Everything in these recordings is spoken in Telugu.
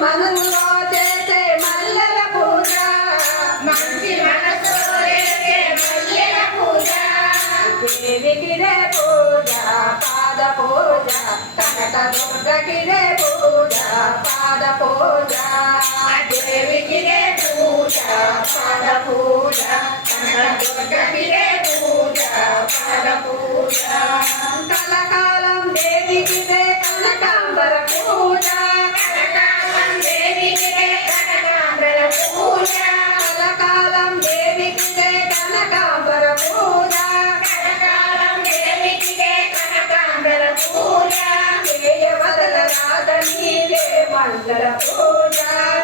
మనసులో చేసే మల్లెల పూజ మంచి మనసులో చేసే మల్లెల పూజ దేవికిదే పూజ పాద పూజ కనక దుర్గకిదే పూజ పాద పూజ దేవికిదే పూజ పాద పూజ కనక దుర్గకిదే పూజ పాద పూజ కలకాలం దేవికిదే కనకాంబర పూజ కలకాలం దేవికిదే కనకాంబర పూజ కలకాలం దేవికిదే కనకాంబర పూజ కలకాలం దేవికిదే కనకాంబర పూజ చేయవదల రాధనీదే మంగళ పూజ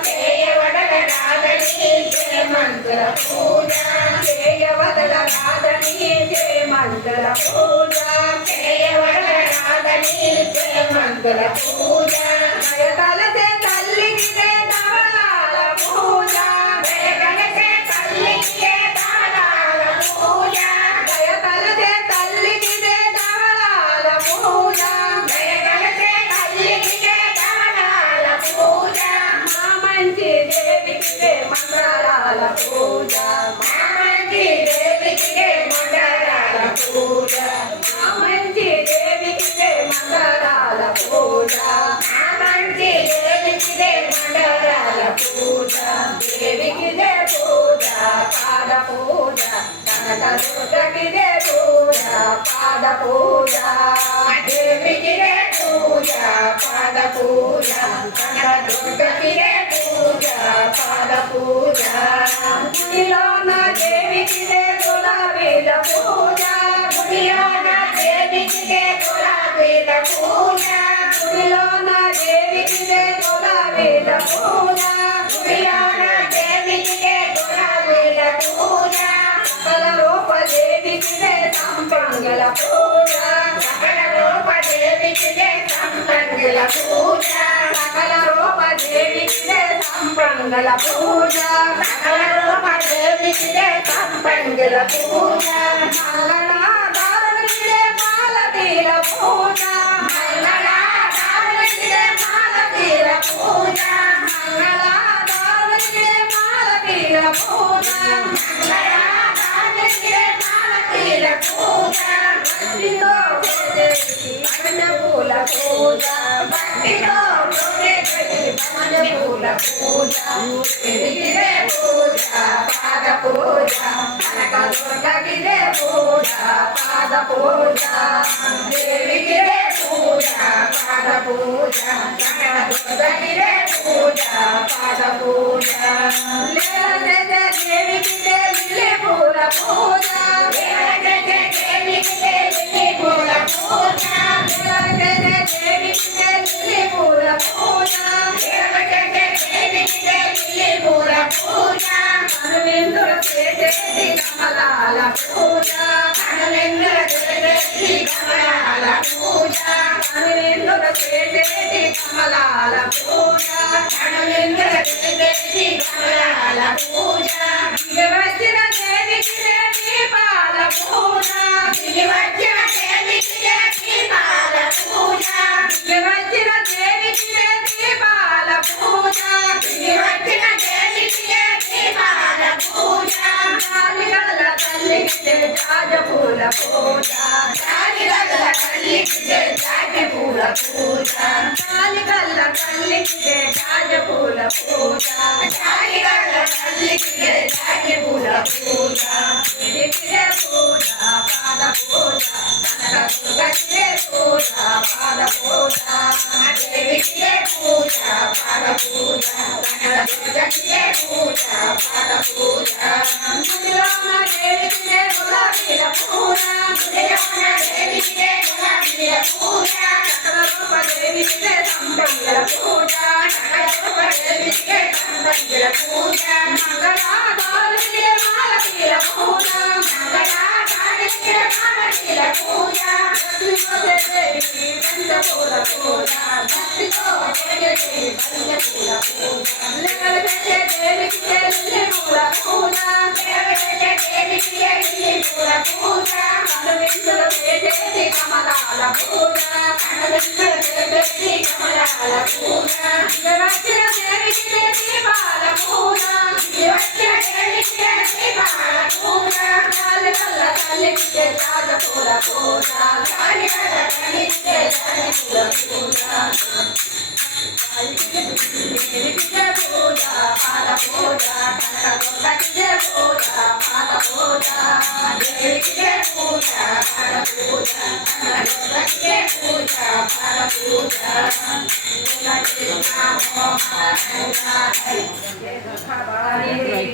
చేయవదల రాధనీదే మంగళ పూజ చేయవదల రాధనీదే మంగళ పూజ చేయవదల రాధనీదే మంగళ పూజ జయతలసే తల్లికిదే ధవళాల పూజ జయతలసే తల్లికిదే ధవళాల పూజ జయతలసే తల్లికిదే ధవళాల పూజ జయతలసే తల్లికిదే ధవళాల పూజ మా మంచి దేవికిదే మంగళాల పూజ మా మంచి దేవికిదే మంగళాల పూజ మా మంచి దేవికిదే మంగళాల పూజ మా మంచి దేవికిదే మంగళాల పూజ దేవికిదే పూజ పాద పూజ కనక దుర్గకిదే పూజ పాద పూజ దేవికిదే పూజ పాద పూజ కనక దుర్గకిదే పూజ పాద పూజ గుడిలోన దేవికిదే గులాబీల పూజ గుడిలోన దేవికిదే గులాబీల పూజ గుడిలోన దేవికిదే గులాబీల పూజ గుడిలోన దేవికిదే గులాబీల పూజ సకల రూప దేవికిదే సంపంగళ పూజ సకల రూప దేవికిదే సంపంగళ పూజ సకల రూప దేవికిదే సంపంగళ పూజ సకల రూప దేవికిదే సంపంగళ పూజ మంగళాధారణిదే మాలతీల పూజ మంగళాధారణిదే మాలతీల పూజ మంగళాధారణిదే మాలతీల పూజ మంగళాధారణిదే మాలతీల పూజ భక్తితో భజన పూల పూజ భక్తితో భజన పూల పూజ దేవికిదే పూజ పాద పూజ కనక దుర్గకిదే పూజ పాద పూజ దేవికిదే పూజ పాద పూజ కనక దుర్గకిదే పూజ పాద పూజ దేవికిదే లిల్లీ పూల పూజ దేవికిదే లిల్లీ పూల పూజ దేవికిదే లిల్లీ పూల పూజ దేవికిదే లిల్లీ పూల పూజ కనువిందుల చేసేది కమలాల పూజ కనువిందుల చేసేది కమలాల పూజ కనువిందుల చేసేది కమలాల పూజ కనువిందుల చేసేది కమలాల పూజ దిగివచ్చిన దేవికిదే దీపాల పూజ దిగివచ్చిన దేవికిదే దీపాల పూజ దిగివచ్చిన దేవికిదే దీపాల పూజ దిగివచ్చిన దేవికిదే దీపాల పూజ జాలిగల్ల తల్లికిదే జాజపూల పూజ జాలిగల్ల తల్లికిదే జాజపూల పూజ జాలిగల్ల తల్లికిదే జాజపూల పూజ జాలిగల్ల తల్లికిదే జాజపూల పూజ దేవికిదే పూజ పాద పూజ కనక దుర్గకిదే పూజ పాద పూజ దేవికిదే పూజ పాద పూజ కనక దుర్గకిదే పూజ పాద పూజ గుడిలోన దేవికిదే గులాబీల పూజ గుడిలోన దేవికిదే గులాబీల పూజ సకల రూప దేవికిదే సంపంగళ పూజ సకల రూప దేవికిదే సంపంగళ పూజ మంగళాధారణిదే మాలతీల పూజ మంగళాధారణిదే మాలతీల పూజ భక్తితో దేవికి దండ పూల పూజ భక్తితో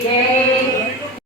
Jai